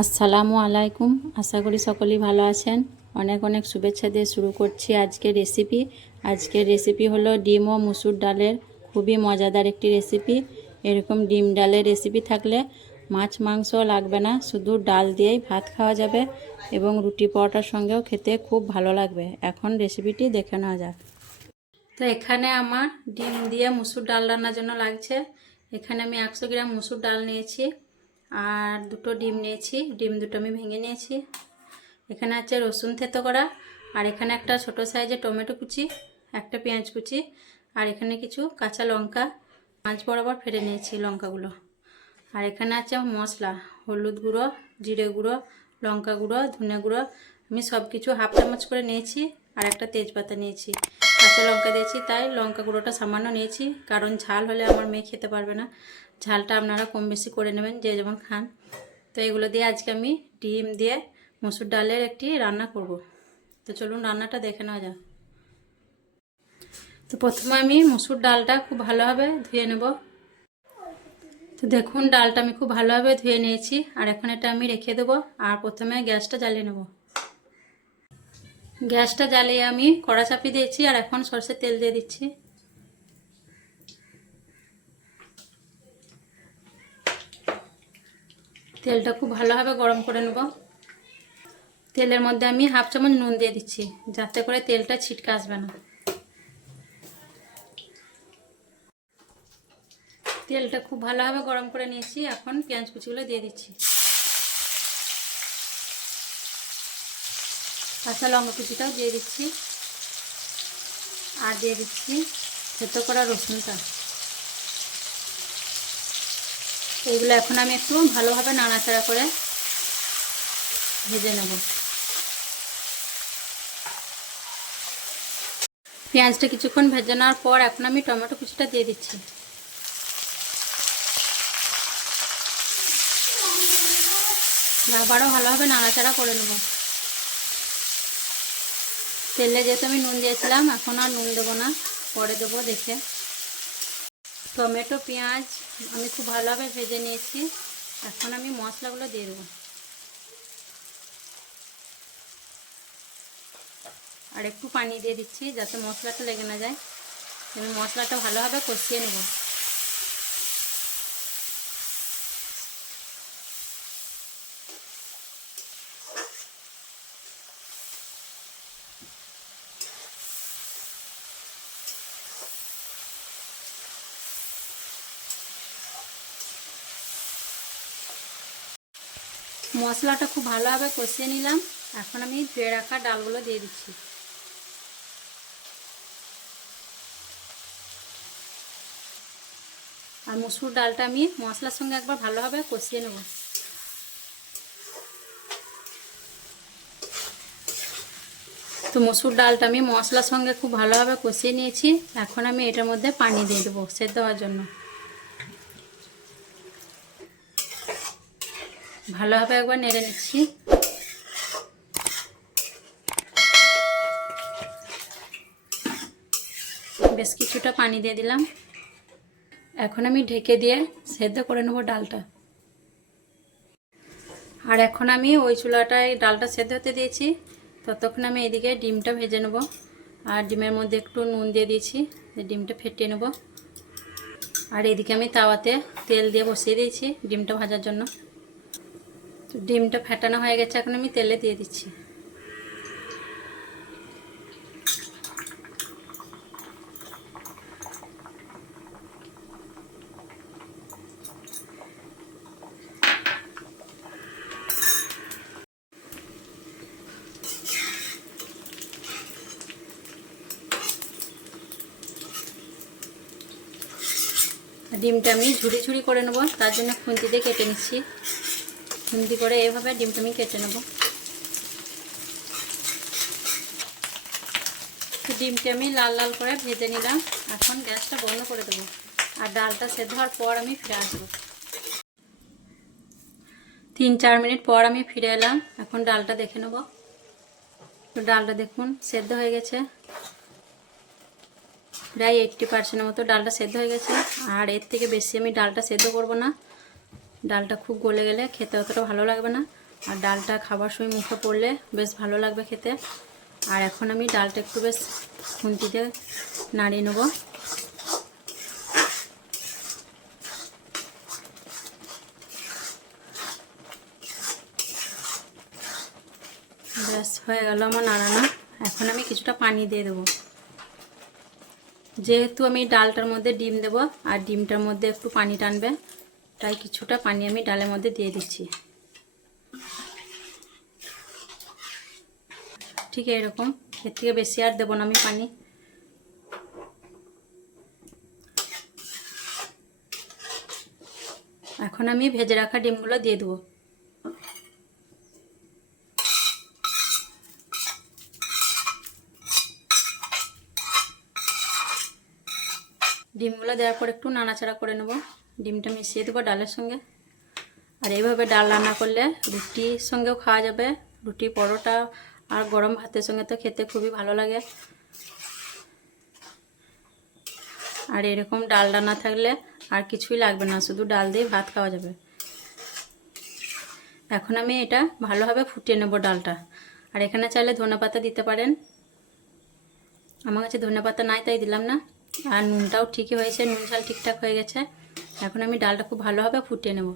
আসসালামু আলাইকুম। আশা করি সকলেই ভালো আছেন। অনেক অনেক শুভেচ্ছা দিয়ে শুরু করছি আজকের রেসিপি। আজকের রেসিপি হলো ডিম ও মুসুর ডালের খুবই মজাদার একটি রেসিপি। এরকম ডিম ডালের রেসিপি থাকলে মাছ মাংস লাগবে না, শুধু ডাল দিয়েই ভাত খাওয়া যাবে এবং রুটি পরোটার সঙ্গেও খেতে খুব ভালো লাগবে। এখন রেসিপিটি দেখে নেওয়া যাক। তো এখানে আমার ডিম দিয়ে মুসুর ডাল রান্নার জন্য লাগছে। এখানে আমি 100 গ্রাম মুসুর ডাল নিয়েছি আর দুটো ডিম নিয়েছি। ডিম দুটো আমি ভেঙে নিয়েছি। এখানে আছে রসুন থেতো করা, আর এখানে একটা ছোট সাইজের টমেটো কুচি, একটা পেঁয়াজ কুচি, আর এখানে কিছু কাঁচা লঙ্কা মাঝ বরাবর ফেটে নিয়েছি লঙ্কাগুলো। আর এখানে আছে মশলা, হলুদ গুঁড়ো, জিরে গুঁড়ো, লঙ্কা গুঁড়ো, ধনে গুঁড়ো। আমি সব কিছু হাফ চামচ করে নিয়েছি। আর একটা তেজপাতা নিয়েছি, কাঁচা লঙ্কা দিয়েছি, তাই লঙ্কা গুঁড়োটা সামান্য নিয়েছি, কারণ ঝাল হলে আমার মেয়ে খেতে পারবে না। ঝালটা আপনারা কম বেশি করে নেবেন, যে যেমন খান। তো এগুলো দিয়ে আজকে আমি ডিম দিয়ে মুসুর ডালের একটি রান্না করব। তো চলুন রান্নাটা দেখে নেওয়া যাক। তো প্রথমে আমি মুসুর ডালটা খুব ভালোভাবে ধুয়ে নেব। তো দেখুন ডালটা আমি খুব ভালোভাবে ধুয়ে নিয়েছি। আর এখন এটা আমি রেখে দেবো। আর প্রথমে গ্যাসটা জ্বালিয়ে নেব। গ্যাসটা জ্বালিয়ে আমি কড়া চাপিয়ে দিয়েছি। আর এখন সরষের তেল দিয়ে দিচ্ছি। তেলটা খুব ভালোভাবে গরম করে নেব। তেলের মধ্যে আমি হাফ চামচ নুন দিয়ে দিচ্ছি, যাতে করে তেলটা ছিটকে আসবে না। তেলটা খুব ভালোভাবে গরম করে নিয়েছি। এখন পেঁয়াজ কুচিগুলো দিয়ে দিচ্ছি। কাঁচা লঙ্কা কুচিটাও দিয়ে দিচ্ছি। আর দিয়ে দিচ্ছি থেতো করা রসুনটা। এইগুলো এখন আমি একটু ভালোভাবে নাড়াচাড়া করে ভেজে নেব। পেঁয়াজটা কিছুক্ষণ ভেজে নেওয়ার পর এখন আমি টমেটো কুচিটা দিয়ে দিচ্ছি। আবারও ভালোভাবে নাড়াচাড়া করে নেব। তেলে যেহেতু আমি নুন দিয়েছিলাম, এখন আর নুন দেবো না, পরে দেবো দেখে। টমেটো পেঁয়াজ আমি খুব ভালোভাবে ভেজে নিয়েছি। এখন আমি মশলাগুলো দিয়ে দেবো। আর একটু পানি দিয়ে দিচ্ছি, যাতে মশলাটা লেগে না যায়। আমি মশলাটা ভালোভাবে কষিয়ে নেব। মশলাটা খুব ভালোভাবে কষিয়ে নিলাম। এখন আমি ধুয়ে রাখা ডালগুলো দিয়ে দিচ্ছি। আর মসুর ডালটা আমি মশলার সঙ্গে একবার ভালোভাবে কষিয়ে নেব। তো মসুর ডালটা আমি মশলার সঙ্গে খুব ভালোভাবে কষিয়ে নিয়েছি। এখন আমি এটার মধ্যে পানি দিয়ে দেবো সেদ্ধ হওয়ার জন্য। ভালোভাবে একবার নেড়ে নিচ্ছি। বেশ কিছুটা পানি দিয়ে দিলাম। এখন আমি ঢেকে দিয়ে সেদ্ধ করে নেব ডালটা। আর এখন আমি ওই চুলাটায় ডালটা সেদ্ধ হতে দিয়েছি। ততক্ষণ আমি এদিকে ডিমটা ভেজে নেব। আর ডিমের মধ্যে একটু নুন দিয়ে দিয়েছি, ডিমটা ফেটিয়ে নেব। আর এদিকে আমি তাওয়াতে তেল দিয়ে বসিয়ে দিয়েছি ডিমটা ভাজার জন্য। তো ডিমটা ফেটানো হয়ে গেছে, এখন আমি তেলে দিয়ে দিচ্ছি। ডিমটা আমি ঝুড়ি ঝুড়ি করে নেব, তার জন্য খুন্তি দিয়ে কেটে নিচ্ছি। খুন্তি করে এভাবে ডিমটা আমি কেটে নেব। তো ডিমটা আমি লাল লাল করে ভেজে নিলাম। এখন গ্যাসটা বন্ধ করে দেবো। আর ডালটা সেদ্ধ হওয়ার পর আমি ফিরে আসবো। 3-4 মিনিট পর আমি ফিরে এলাম। এখন ডালটা দেখে নেব। তো ডালটা দেখুন সেদ্ধ হয়ে গেছে, প্রায় 80% মতো ডালটা সেদ্ধ হয়ে গেছে। আর এর থেকে বেশি আমি ডালটা সেদ্ধ করব না, ডালটা খুব গলে গেলে খেতে অতটা ভালো লাগবে না। আর ডালটা খাবার সময় মুখে পড়লে বেশ ভালো লাগবে খেতে। আর এখন আমি ডালটা একটু বেশ খুন্তিতে নাড়িয়ে নেব। ব্যাস হয়ে গেল আমার নাড়ানো। এখন আমি কিছুটা পানি দিয়ে দেবো। যেহেতু আমি ডালটার মধ্যে ডিম দেব আর ডিমটার মধ্যে একটু পানি টানবে, তাই কিছুটা পানি আমি ডালের মধ্যে দিয়ে দিচ্ছি। ঠিক এরকম, এর থেকে বেশি আর দেবো না আমি পানি। এখন আমি ভেজে রাখা ডিমগুলো দিয়ে দেবো। ডিমগুলো দেওয়ার পর একটু নাড়াচাড়া করে নেব। ডিমটা মিশিয়ে দেবো ডালের সঙ্গে। আর এইভাবে ডাল রান্না করলে রুটির সঙ্গেও খাওয়া যাবে, রুটি, পরোটা আর গরম ভাতের সঙ্গে তো খেতে খুবই ভালো লাগে। আর এরকম ডাল রান্না থাকলে আর কিছুই লাগবে না, শুধু ডাল দিয়ে ভাত খাওয়া যাবে। এখন আমি এটা ভালোভাবে ফুটিয়ে নেব ডালটা। আর এখানে চাইলে ধনেপাতা দিতে পারেন, আমার কাছে ধনেপাতা নাই তাই দিলাম না। আর নুনটাও ঠিকই হয়েছে, নুন ঝাল ঠিকঠাক হয়ে গেছে। এখন আমি ডালটা খুব ভালোভাবে ফুটিয়ে নেব।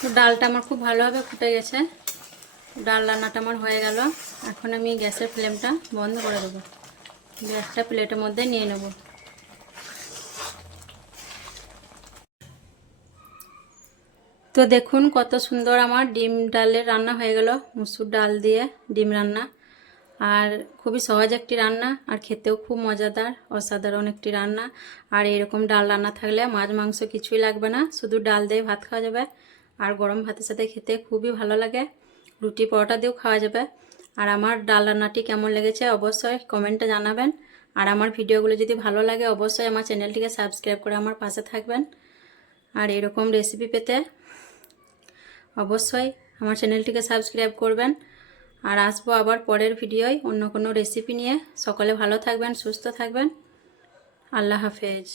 তো ডালটা আমার খুব ভালোভাবে ফুটে গেছে, ডাল রান্নাটা আমার হয়ে গেল। এখন আমি গ্যাসের ফ্লেমটা বন্ধ করে দেবো, একটা প্লেটের মধ্যে নিয়ে নেব। তো দেখুন কত সুন্দর আমার ডিম ডালের রান্না হয়ে গেল, মুসুর ডাল দিয়ে ডিম রান্না। আর খুবই সহজ একটি রান্না, আর খেতেও খুব মজাদার, অসাধারণ একটি রান্না। আর এরকম ডাল রান্না থাকলে মাছ মাংস কিছুই লাগবে না, শুধু ডাল দিয়ে ভাত খাওয়া যাবে। আর গরম ভাতের সাথে খেতে খুবই ভালো লাগে, রুটি পরোটা দিয়েও খাওয়া যাবে। আর আমার ডাল রান্নাটি কেমন লেগেছে অবশ্যই কমেন্টে জানাবেন। আর আমার ভিডিওগুলো যদি ভালো লাগে অবশ্যই আমার চ্যানেলটিকে সাবস্ক্রাইব করে আমার পাশে থাকবেন। আর এরকম রেসিপি পেতে অবশ্যই আমার চ্যানেলটিকে সাবস্ক্রাইব করবেন। আর আসবো আবার পরের ভিডিওয় অন্য কোনো রেসিপি নিয়ে। সকলে ভালো থাকবেন, সুস্থ থাকবেন। আল্লাহ হাফেজ।